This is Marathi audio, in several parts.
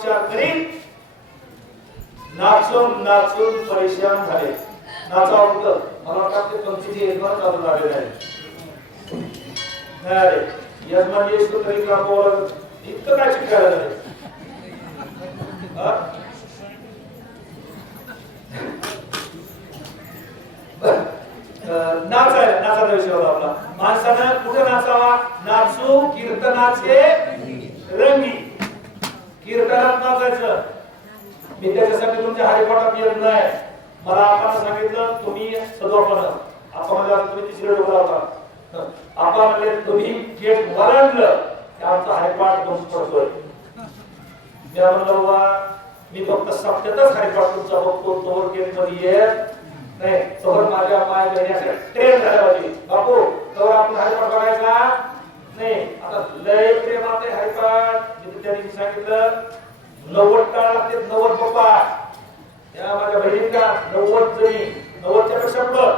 उपचार करीत नाचून नाचून परेशान झाले. नाचा होतं मला वाटतं ते पंक्तीची यजमान चालू लागले नाही. यजमान येतो तरी का बोलत इतकं काय शिकायला झाले. नाचाचा विषय होता आपला. माणसानं कुठे नाचावा? नाचू कीर्तनाचे रंगी. कीर्तनात नाचायचं. मी त्याच्यासाठी तुमच्या हरिपाठात येत नाही. मला आपण सांगितलं तुम्ही सदोपण आपण म्हणजे तुम्ही तिसरे डोकं लावता. आपण म्हणजे तुम्ही गेट वरंडलं की आमचा हरिपाठ बंद पडतोय. मी म्हणलं बाबा मी फक्त सप्त्यातच हरिपाठ तुमचा बघतो. तोवर गेट मध्ये येत नाही. तोवर माझ्या माय बहिणी ट्रेन झाल्या पाहिजे. बापू तोवर आपण हरिपाठ बघायचा नाही. आता लय प्रेमात आहे हरिपाठ. मी त्या दिवशी सांगितलं 90 टाळ लागते. 90 पप्पा त्या माझ्या बहिणींना 90 जणी 90च्या पेक्षा पुढं.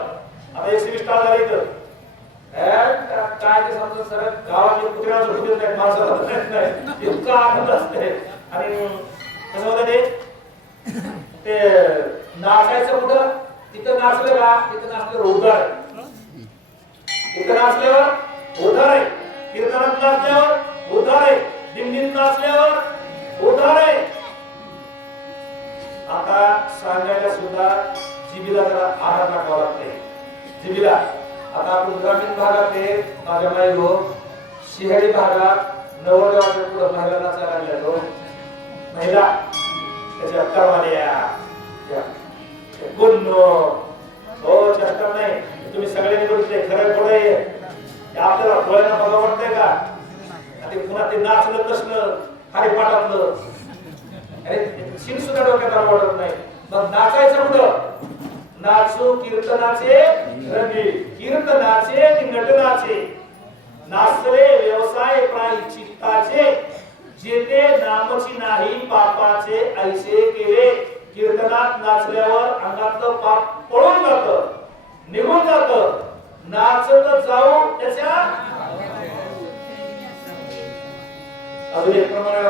आता 120 टाळ झाले तर काय ते समजून सर गावात कुत्र्याला झोपू देत नाही. माणसाला नाही इतका आनंद असते. आणि कसं होतं ते नाचायचं कुठं? तिथं नाचलं का तिथं नाचल्यावर उधार आहे. तिथं नाचल्यावर उधार आहे. कीर्तनात नाचल्यावर उधार आहे. दिंडीत नाचल्यावर उधार आहे. आता सांगायला सुद्धा जिबीला जरा आधार टाकावा लागते. जिबीला आता आपण ग्रामीण भागात माझ्या माई हो शहरी भागात 90 वर्षाच्या पुढे महिला नाचायला लागल्या. तो महिला त्याच्या करवाल्या गुन्नो हो चेष्टा नाही. तुम्ही सगळ्यांनी बघितले खरं खोडं आहे. आपल्याला डोळ्यांना बघा वाटतंय का? ते पुन्हा ते नाचलं तसलं हरिपाठातलं अरे शिन सुद्धा डोक्यात वाटत नाही. मग नाचायचं कुठं? नाचू कीर्तनाचे रंगी. कीर्तनाचे नटनाचे नाचले व्यवसाय प्रायश्चित्ताचे जेते नामची नाही पापाचे ऐसे केले. कीर्तनात नाचल्यावर अंगातलं पाप पळून जातं निघून जातं. नाचत जाऊ त्याच्या अजून एक प्रमाणे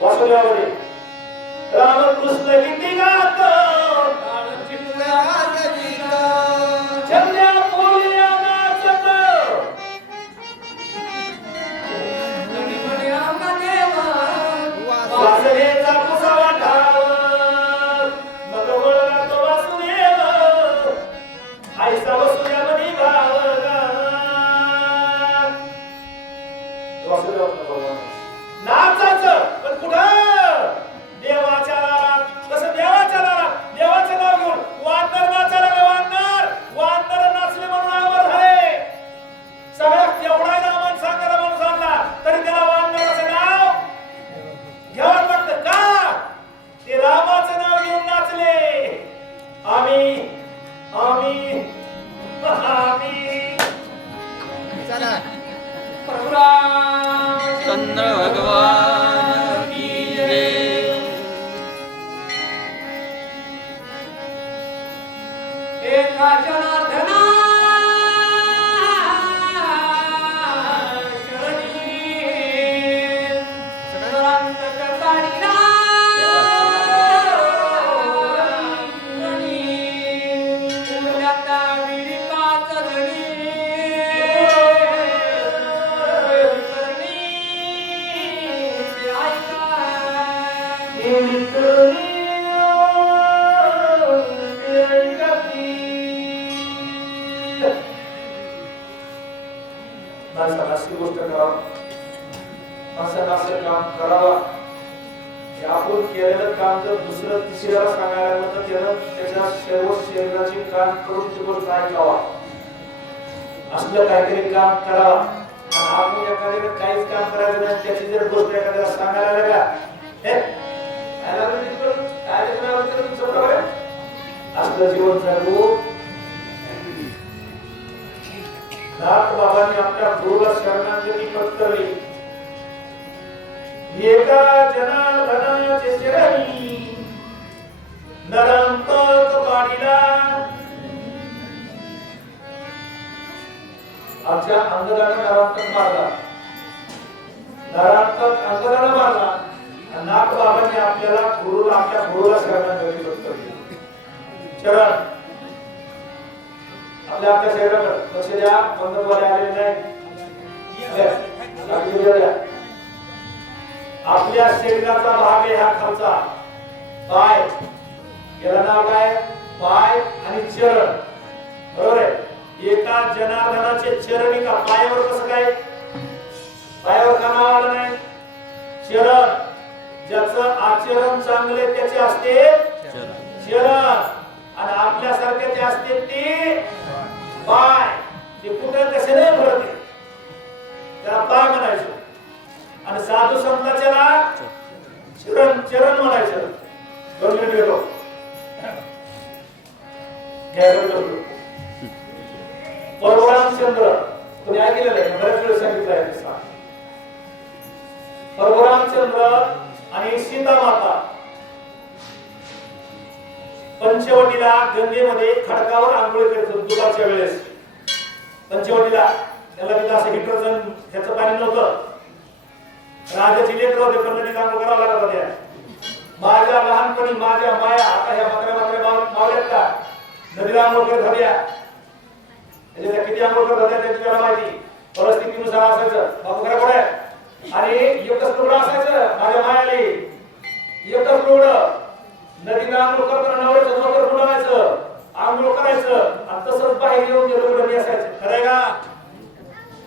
वासुदेवावरी रामकृष्ण गीती गात चल्या पोलिया नाचत वासुदेवाचा पुसावा ठाव मग वळला तो वासुदेव आईचा वसुदेवनी भाव नाचायचं पण कुठं? देवाच्या दारात. कसं देवाच्या दारात? देवाचं नाव घेऊन वानर नाचायला वानर वानर नाचले म्हणून अमर झाले. सगळ्यात एवढा नामान सांगायला म्हणून सांगला तरी त्याला वानराचं नाव घ्यावं वाटतं का? ते रामाचं नाव घेऊन नाचले. आम्ही आम्ही आम्ही चला चंद्र भगवान की जय. एका जनार्दना शरणी सदांत करताना पुण्याचा विरिपाच धनी अशी गोष्ट करावं. असं काम करावं. आपण केलेलं काम जर दुसरं तिसऱ्याला सांगायला म्हणतं त्यानं त्याच्या सर्व शरीराची काम करून ती गोष्ट ऐकावा. असलं काहीतरी काम करावं. आपण एखाद्याने काहीच काम करायचं नाही त्याची जर गोष्ट एखाद्याला सांगायला लागला असलं जीवन जगू. नाथ बाबांनी आपल्या गुरुला शरणांजली पत्करली. एका जनार्दनाचे चरणी नरंतक पाडीला. आमच्या अंगदानं नरांतक मारला. घरात अंगणाला मारला आणि नाथ बाबांनी आपल्याला आपल्या गुरुला शरणागती केली. चरण आपल्या शरीराकडे लक्ष द्या. बंधनवाले आलेले नाही. आपल्या शरीराचा भाग आहे हा खालचा पाय. याला नाव काय? पाय आणि चरण. बरोबर आहे. एका जनार्दनाचे चरण का पायावर कसं काय? पायावर का नाव आलं नाही? चरण. ज्याचं आचरण चांगले त्याचे असते चरण आणि आपल्यासारखे असते ते पाय. ते कुठे कशाने भरत आहे त्याला पाय म्हणायचं आणि साधू संतांच्याला चरण चरण म्हणायचं. 2 मिनिट घेतो. परशुरामचंद्र तुम्ही ऐकलेलं आहे बऱ्याच वेळेस सांगितलं आहे. परशुरामचंद्र आणि सीता माता पंचवटीला गंगेमध्ये खडकावर आंघोळ करत होते दुपारच्या वेळेस. पंचवटीला त्याला तिथं असं हिटरजन ह्याचं पाणी नव्हतं. राजाची लेकरं होते पण नदीत आंघोळ करावं लागत होत्या. माझ्या लहानपणी माझ्या माया आता ह्या मात्र्या मावल्यात का नदीला आंघोळ करत होत्या. त्याच्या किती आंघोळ करत होत्या त्याची त्याला माहिती. परिस्थितीनुसार असायचं. बापू खरं कोण आहे आणि एकच लुगडं असायचं. माझ्या मायाली एकच लुगडं. नदीला आंघोळ करताना नवऱ्याचं नवकर बुडवायचं आंघोळ करायचं आणि तसंच बाहेर येऊन ते लुगडं नेसायचं. खरंय का?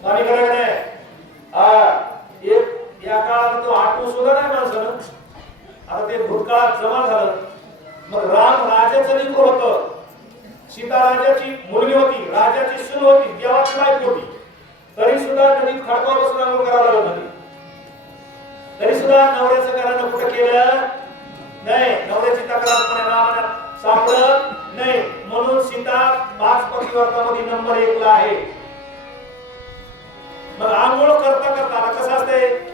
मामी खरं का नाही? एक या काळात तो आठवू सुद्धा नाही माणसानं. आता ते भूतकाळात जमा झालं. मग राम राजाचं लेकरं होतं. सीता राजाची मुलगी होती. राजाची सून होती. देवाची बायको होती. तरी सुद्धा नदीत खडकावर बसून आंघोळ करावं लागत होती. तरी सुद्धा नवऱ्याचं घरानं कुठं केलं नाही. नवऱ्याची तक्रार रामाला सापडत नाही. म्हणून सीता 5 पतिव्रतामध्ये नंबर 1 ला आहे. मग आंघोळ करता करता आता कसं असते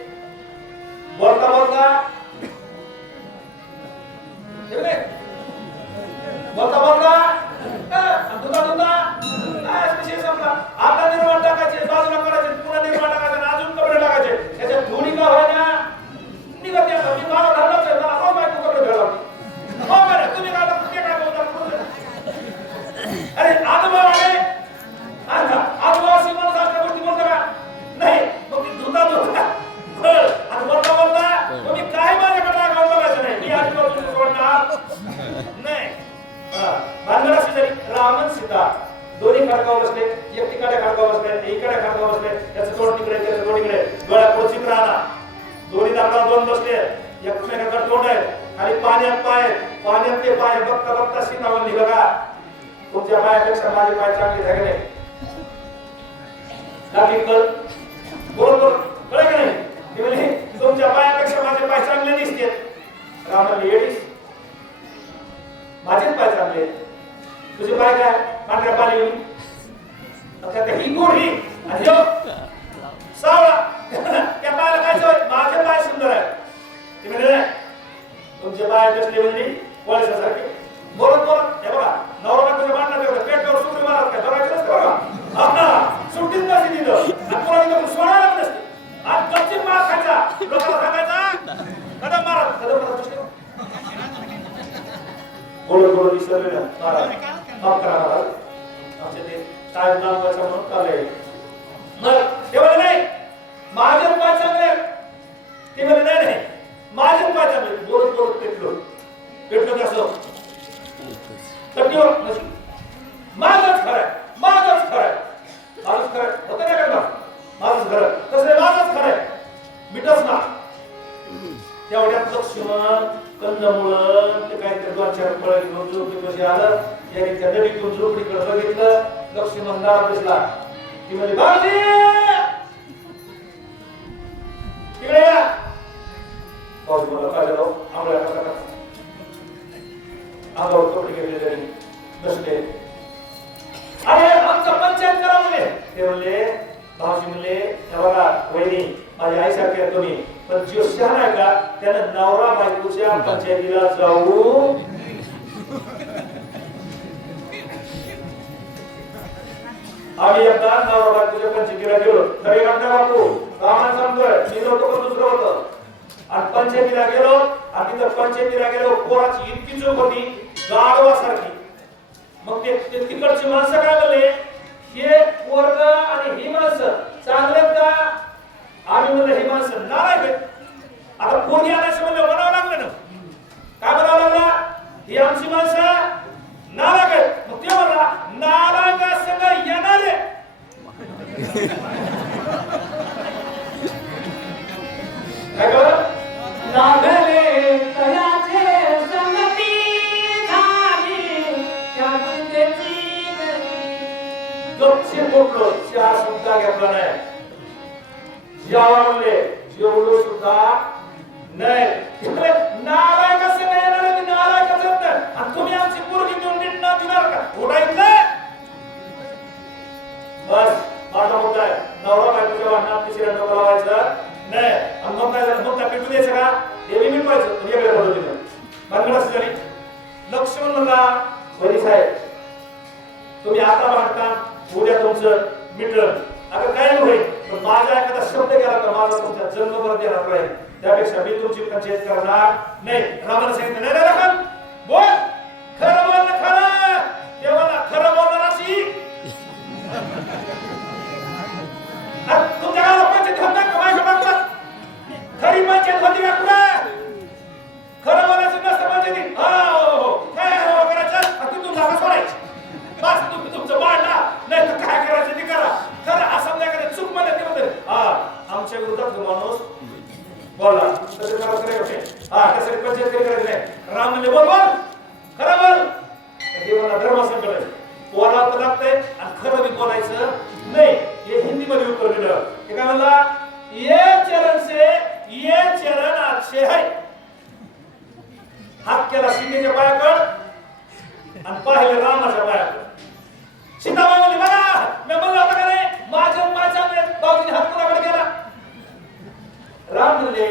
बोलता बोलता बोलता बोलता धुता धुता विषय संपला. आता निर्माण टाकायचे बाजूला करायचे पुन्हा निर्माण टाकायचे अजून कपडे टाकायचे. त्याच्यात धुणी का व्हायना निघत येतात. मी मला घालत आहे मला रोज बायको कपडे घालावं. हो बरं तुम्ही काय ते काय बोलता. अरे अनुभव आहे अनुभव अशी माणूस असल्या गोष्टी बोलता का नाही. मग ती धुता धुता आणि बोलता बोलता तुम्ही काय माझ्याकडे रागावून बघायचं नाही. मी आज सोडणार नाही. भानगड अशी झाली. राम सीता दोन्ही खडकावर बसले. एक तिकडे खडकावर बसले इकडे खडकावर बसले. त्याचं तोंड तिकडे त्याचं तोंड इकडे डोळ्या पुढे चित्र आणा. दोन्ही दाखला 2 बसले. एकमेकांकडे तोंड आहे. खाली पाण्यात पाय पाण्यात ते पाय बघता बघता सीता म्हणली बघा तुमच्या पायापेक्षा माझे पाय चांगले झाले नाही. लागली कळ बोल बोल कळ का नाही. ती म्हणली तुमच्या पायापेक्षा माझे पाय चांगले दिसते. राम म्हणली येडीस माझेच पाय चांगले तुझे पाय काय पांढऱ्या पाणी ही गोरी आणि सावळा त्या पायाला काय सवय माझे पाय सुंदर आहे. ती म्हणजे तुमचे पाय कसले म्हणजे कोळशासारखे बोलत बोलत हे बघा नवरा तुझ्या भांडण करतात पेटवर सुटली मारत काय बघायचं नसतं बघा. हा सुट्टीच नसते तिथं आणि कोणा तिथं सोडायला नसते. आज गपचीप मार खायचा लोकांना सांगायचा कदम मारत कदम मारत बोलत बोलत विसरलेलं माफ करा महाराज आमचे ते साहेब नावाचं म्हणून चाललंय. मग ते म्हणे नाही माझे पाय चांगले. ते म्हणे नाही नाही माझे पाय चांगले. बोलत बोलत पेटलो कसं कटीवर माझंच खरंय माझंच खरंय माझंच खरंय होतं नाही का माझंच खरं कसं माझंच खरंय मिटच ना. तेवढ्यात लक्ष्मण कंदमुळं ते काहीतरी 2-4 फळं घेऊन झोपडीपाशी आलं. याने त्या नदीतून झोपडीकडे बघितलं. लक्ष्मण दारात दिसला. ती म्हणजे बाबाजी तिकडे या. पाऊस बोला काय झालं आंघोळ्या करता अंगावर कपडे घेतले बसले. अरे आमचा पंचायत करा म्हणे. ते म्हणले भाऊजी म्हणले हे बघा वहिनी माझ्या आईसारखे आहे तुम्ही पण जो शहाणा आहे का त्यानं नवरा बायकोच्या पंचायतीला जाऊ आम्ही एकदा नवरा बायकोच्या पंचायतीला गेलो. तरी आपल्या बापू रामायण सांगतोय मी नव्हतो पण दुसरं होतं. आणि पंचायतीला गेलो आणि तिथं पंचायतीला गेलो पोराची इतकी चूक होती गाढवासारखी. मग ते तिकडची माणसं काय म्हणले, हे पोरग आणि ही माणसं चांगलेत का? आम्ही म्हणलं ही माणसं नारायण आहेत. आता पोरगी आणायचं म्हणलं म्हणावं लागलं ना. काय म्हणावं लागला? ही आमची माणसं नारायण आहेत. मग ते म्हणला नारायण सगळं येणारे. काय कळलं? लागले तयाचे संगती झाली त्या गुंजेची गली. गपचे बोललो, चार सुद्धा घेतला नाही. जेव्हा म्हणले जेवढं सुद्धा नाही. नाराय कसं नाही येणार? नाराय कसं नाही? आणि तुम्ही आमची पोरगी देऊन नीट ना दिणार का? उठायचं बस. माझा मुद्दा आहे, नवरा बायकोच्या वाहनात तिसऱ्या डोकं लावायचं नाही. आणि मग काय झालं? मग त्या पिटू द्यायचं का? हे मी मिटवायचं वेगळ्या पद्धतीनं. भानगड अशी झाली. लक्ष्मण म्हणला, वरी साहेब तुम्ही आता भांडता, उद्या तुमचं मिटलं. आता काय होईल, पण माझा एखादा शब्द गेला तर माझा तुमच्या जन्मभर देणार राहील. त्यापेक्षा मी तुमची पंचायत करणार नाही. रामाने सांगितलं नाही राखण बोल, खरं बोल ना खरं. देवाला खरं बोलणार अशी तुमच्या गावाला पंचायत होत नाही का? माझ्या मागतात खरी पंचायत होती का कुठं? खरं बोलायचं नसतं पंचायतीत. हो काय हो करायचं? तू तुमचा सोडायचं बस. तुम्ही तुमचं मांडा, नाही तर काय करायचं ते करा. खरं असं नाही चूक मला ते म्हणते. आमच्या विरोधात माणूस बोलला तसं मला करायचं नाही. त्यासाठी पंचायत काही करायचं नाही. राम म्हणले बोल बोल खरं बोल. देवाला धर्म संकट आहे, बोलावं तर लागतंय आणि खरं बी बोलायचं नाही. हे हिंदी मध्ये उत्तर दिलं. ते काय म्हणला, ये चरण से ये चरण अच्छे है. हात केला सीतेच्या पायाकड आणि पाहिले रामाच्या पायाकड. सीताबाई म्हणली बघा मी म्हणलं होतं का नाही माझ्या माझ्या बाबूजी हात कुणाकडे गेला? राम म्हणले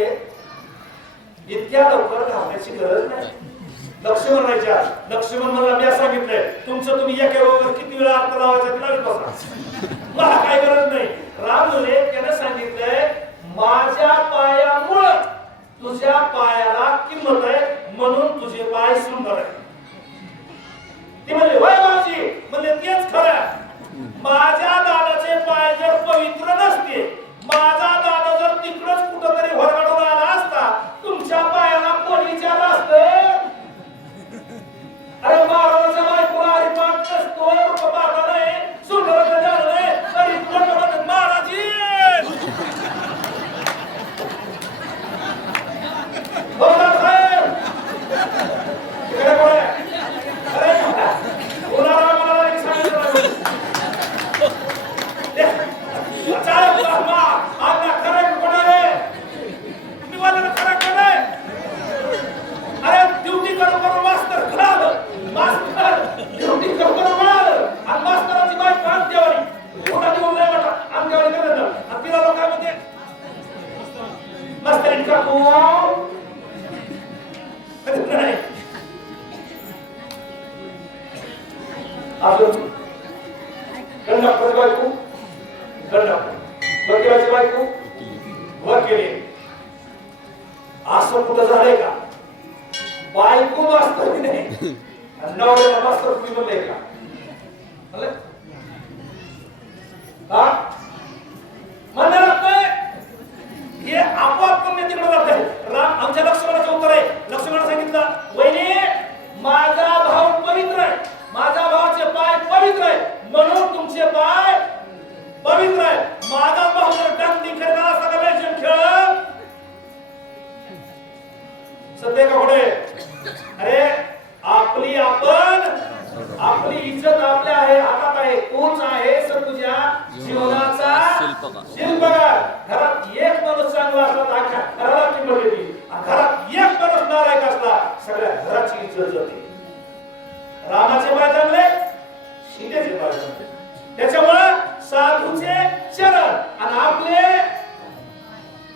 इतक्या लवकर घालण्याची गरज नाही. लक्ष्मण राहायच्या. लक्ष्मण म्हणला मी सांगितलंय तुमचं तुम्ही एका वेळेवर किती वेळा अर्थ लावायचा तिला विश्वासा, मला काय गरज नाही. राम म्हणले त्याने सांगितलंय माझ्या पायामुळं तुझ्या पायाला किंमत आहे म्हणून तुझे पाय सुंदर आहे. ती म्हणले वय बाबूजी, म्हणले तेच खरं. माझ्या दादाचे पाय जर पवित्र नसते, माझा दादा जर तिकडच कुठंतरी भरगडून आला असता, तुमच्या पायाला कोणी विचारलं असतं? अरे महाराजाच्या बायकोला हरिपाठ नसतो, रूपपाठ नाही, सुंदरता झालं नाही, तरी तुला म्हणत महाराजी बोला साहेब. इकडे कोण आहे? अरे बोला मला एक सांगितलं अचानक बाबा आता खरं कोण आहे? मी बोललो खरं कोण आहे? अरे ड्युटी करू मास्तर खराब मास्तर ड्युटी करू आणि मास्तराची बाईक काम देवारी मोठा देऊन नाही मोठा आम देवारी करत आणि तिला लोक काय म्हणते मास्तरीन काकू नाही. अजून कंडक्टरची बायको कंडक्टर वकिलाची बायको वकील. असं कुठं झालंय का? बायको मास्तर नाही आणि नवऱ्याला मास्तर तुम्ही म्हणले का? म्हणणार नाही हे आपोआप पुण्य तिकडे जात आहे. राम आमच्या लक्ष्मणाचं उत्तर आहे. लक्ष्मण सांगितलं वहिनी माझा भाव पवित्र आहे, माझ्या भावाचे पाय पवित्र आहे म्हणून तुमचे पाय पवित्र आहे. माझा भाऊ जर डांगती खेळताना सगळ्या खेळ सध्या का पुढे अरे आपली आपली इज्जत आपल्या आहे हातात आहे. तूच आहे सर तुझ्या जीवनाचा शिल्पकार. घरात एक माणूस चांगला असला तर अख्ख्या घराला किंमत येते. घरात एक माणूस नालायक असला सगळ्या घराची इज्जत जाते. रामाचे पाय चांगले, सीतेचे पाय चांगले. त्याच्यामुळे साधूचे चरण आणि आपले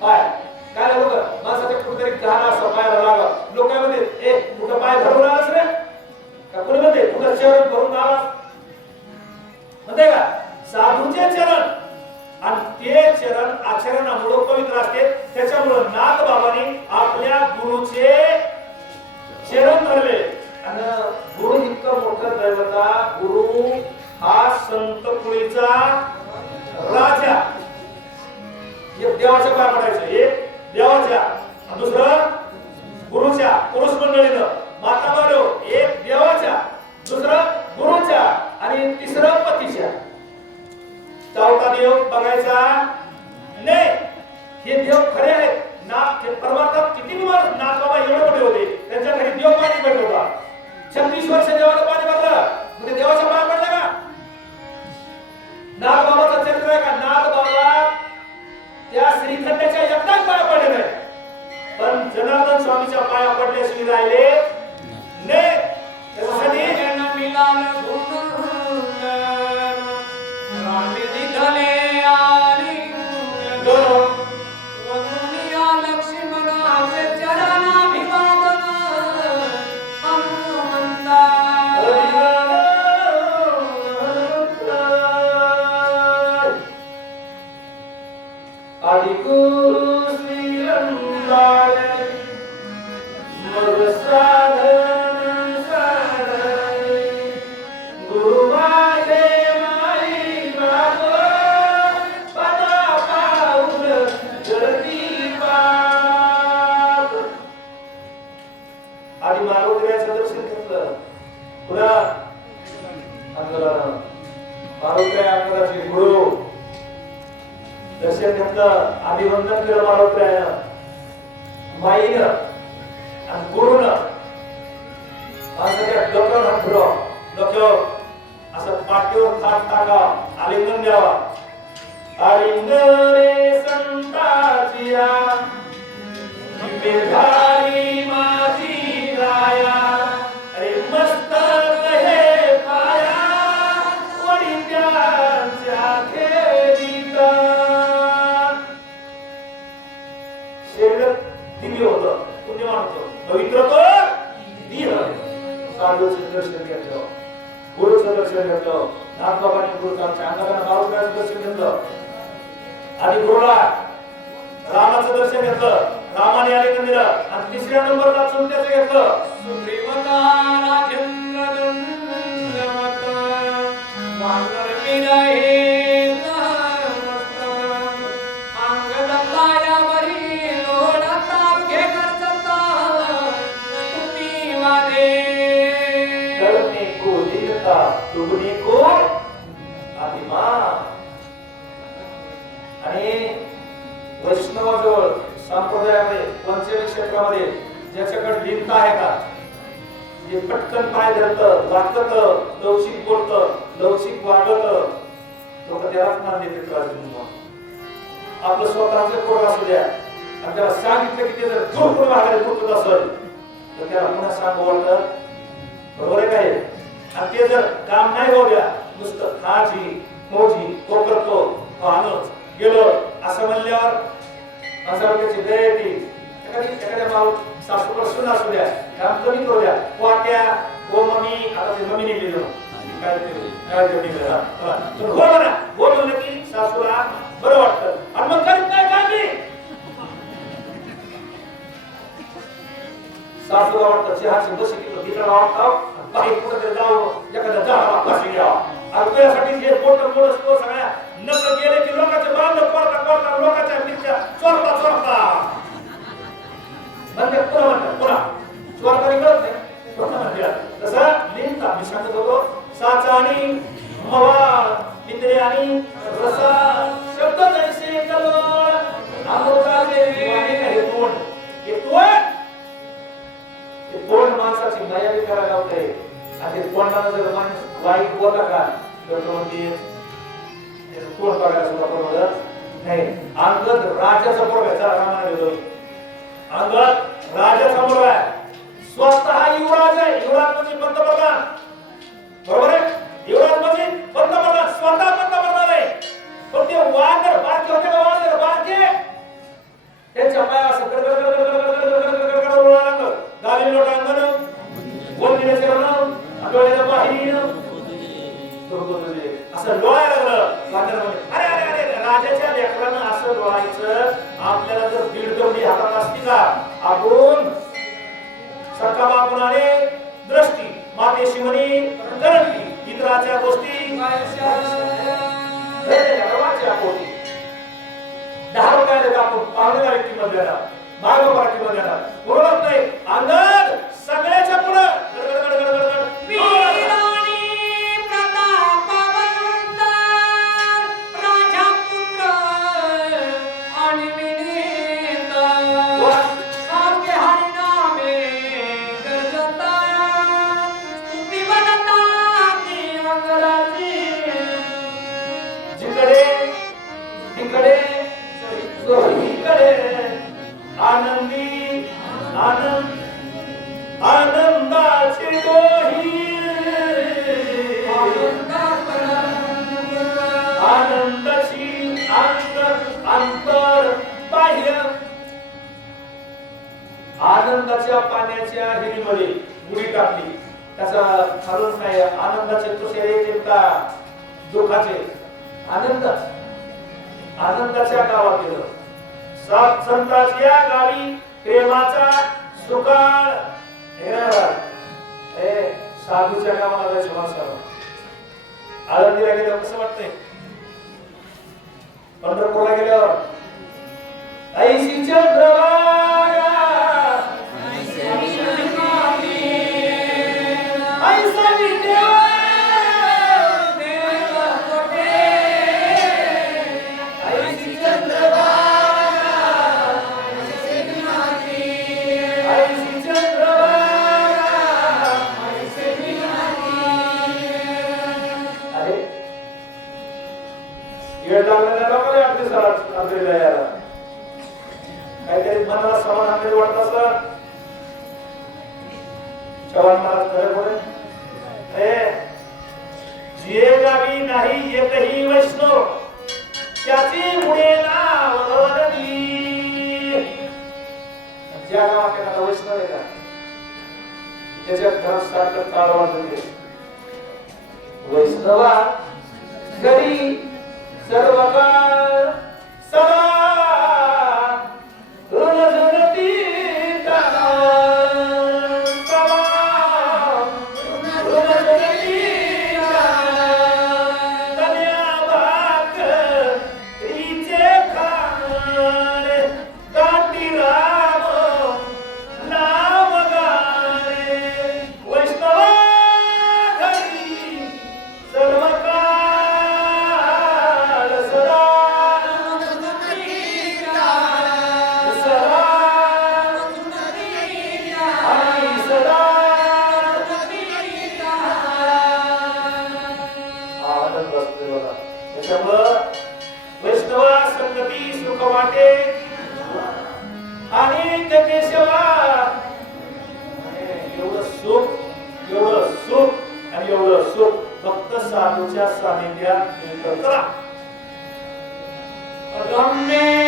पाय काय लोक माणसाच्या कुठेतरी घाण असं पायाला लागा. लोक काय म्हणते ए कुठं पाय धरून आलास रे का? कोणी म्हणते कुठं चरण भरून आलास म्हणते का? साधूचे चरण आणि ते चरण आचरणामुळे पवित्र असते. त्याच्यामुळे नाथ बाबांनी आपल्या गुरुचे चरण धरले. आणि गुरु इतकं मोठं दैवता, गुरु हा संत कुळीचा राजा. एक देवाच्या पाया पडायचं, एक देवाच्या आणि दुसरं गुरुच्या. पुरुष मंडळीनं माता बालो, एक देवाच्या, दुसरं गुरुच्या आणि तिसरं पतीच्या. चौथा देव बघायचा नाही. हे देव खरे आहेत ना. परमात्मा किती माणूस नाथ बाबा एवढे मोठे होते, त्यांच्या घरी देव पाणी पडत होता. 36 वर्ष देवाचं पाणी भरलं, मग ते देवाच्या पाया पडलं का? नाथ बाबाचं चरित्र आहे का? नाथ बाबा त्या श्रीखंडाच्या एकदाच पाया पडले नाही, पण जनार्दन स्वामीच्या पाया पडल्याशिवाय राहिले नाही. त्यासाठी दर्शन घेतलं, अभिवंदन केलं माळोत्र्यानं, माईनं आणि गुरुनं. असं त्या डोक्यावर हात फिरवा, डोक्यावर असं पाठीवर हात टाका, आलिंगन द्यावा. आलिंगन रे संताचिया बिरधारी माझी राया, अरे मस्तक हे पाया वडी त्यांच्या खेळीत. शरीर दिव्य होतं, पुण्यवान होतं, पवित्र होतं, दिव्य. साधूचं दर्शन घेतलं, गुरुचं दर्शन घेतलं, नाथ बाबांनी गुरुच्या अंगाला मारुतीचं दर्शन घेतलं, आणि गुरुला रामाचं दर्शन घेतलं, रामाने आलिंगन दिलं, आणि तिसऱ्या नंबरला चुलत्याचं घेतलं. सुग्रीवता राजेंद्र दंडवत वानर विरहे समस्त अंगदत्ता यावरी लोढता घे करता स्तुती वादे. करने को दीनता दुगने को अभिमान. आणि वैष्णवाजवळ संप्रदायामध्ये पंचमी क्षेत्रामध्ये ज्याच्याकडे लिंता आहे का, जे पटकन पाय धरतं, वागत, लवचिक बोलतं, लवचिक वागत, लोक त्यालाच मान देते. आपलं स्वतःचं पोट असू द्या आणि त्याला सांगितलं की ते जर जोर करून वागायला बोलत असेल तर त्याला पुन्हा सांगू वाटतं. बरोबर आहे काय? आणि ते जर काम नाही होऊ द्या, नुसतं खाजी मोजी तो करतो, तो आणच गेलो असं म्हणल्यावर माणसाला त्याची दया येते. एखाद्या भाऊ सासूकडे सून असू द्या, काम कमी करू द्या, वाट्या गो मम्मी, आता ते मम्मी निघली काय काय हो म्हणा, हो म्हणलं की सासूला बरं वाटतं. आणि मग करीत काय काम नाही, सासूला वाटतं चहाची बशी किलो गिटार वाटतं, बाई कुठेतरी जाऊ एखाद्या चहा बशी घ्यावा. आपल्यासाठी जे मोठं मोठं असतो सगळ्या नक गेले की लोकांचे बांध कोरता कोरता लोकांच्या मिरच्या चोरता चोरता म्हणजे पुन्हा चोरता निघत नाही. तसं लिहिता मी सांगत होतो, साचा आणि मवा मित्रे आणि रसा शब्द जैसे कलोळ अमृताचे दिवाणे काही तोंड. हे तोंड माणसाची मायावी करायला होते. आणि ते तोंडाला जर माणूस वाईट बोलला का तर म्हणजे तोंड बघायला सुद्धा परवडत नाही. अंगद राजाचा पोरगा रामाने दिलं. अंगद राजाचा मुलगा आहे, स्वतः युवराज आहे. युवराज म्हणजे पंतप्रधान, बरोबर आहे? युवराज म्हणजे पंतप्रधान, स्वतः पंतप्रधान आहे. पण ते वानर बारके होते का, वानर बारके त्यांच्या पाया असं गाली लोटांगण बोल दिल्याचे रण डोळ्याला पाहिलं असं लोळायला लागलं. वानर म्हणजे अरे अरे अरे राजाच्या माणसं आपल्याला जर दीड दौडी हातात असती का आपण सक्का बापुनाने दृष्टी मातेशी म्हणी करंटी इतराच्या गोष्टी पोटी 10 रुपयाला कापून पाहुणेला व्यक्ती मधल्याला बाळगो पार्टी मधल्याला बोलत नाही अंगण सगळ्याच्या पुढं गडगड वीराणी प्रतापवंत राजा पुत्र आणि विनीत सारखे हरिनामे गरजता स्तुती बनता ती अंगराची जिकडे तिकडे सोहीकडे आनंदी आनंद आनंदाची डोही आनंदाची अंतर बाह्य आनंदाच्या पाण्याच्या हिरीमध्ये बुडी टाकली त्याचा खालून काय आनंदाचे तुषार येतील का दुःखाचे आनंद आनंदाच्या गावात गेलं सात संतांच्या गावी प्रेमाचा सुकाळ साधूच्या गावाला जायचं माणसाला आळंदीला गेल्यावर कसं वाटतंय पंढरपूरला गेल्यावर ऐशी चंद्रवाया ऐसा विद्या काहीतरी मनाला समाधान वाटत असत चव्हाण महाराज खरे बोले जे गावी नाही एकही वैष्णव त्याची मुळेला वरवरली ज्या गावात एखादा वैष्णव आहे का त्याच्या घरात सारखं ताळ वाजते वैष्णवा घरी सर्व काळ सदा साधूच्या सानिध्यात रम्य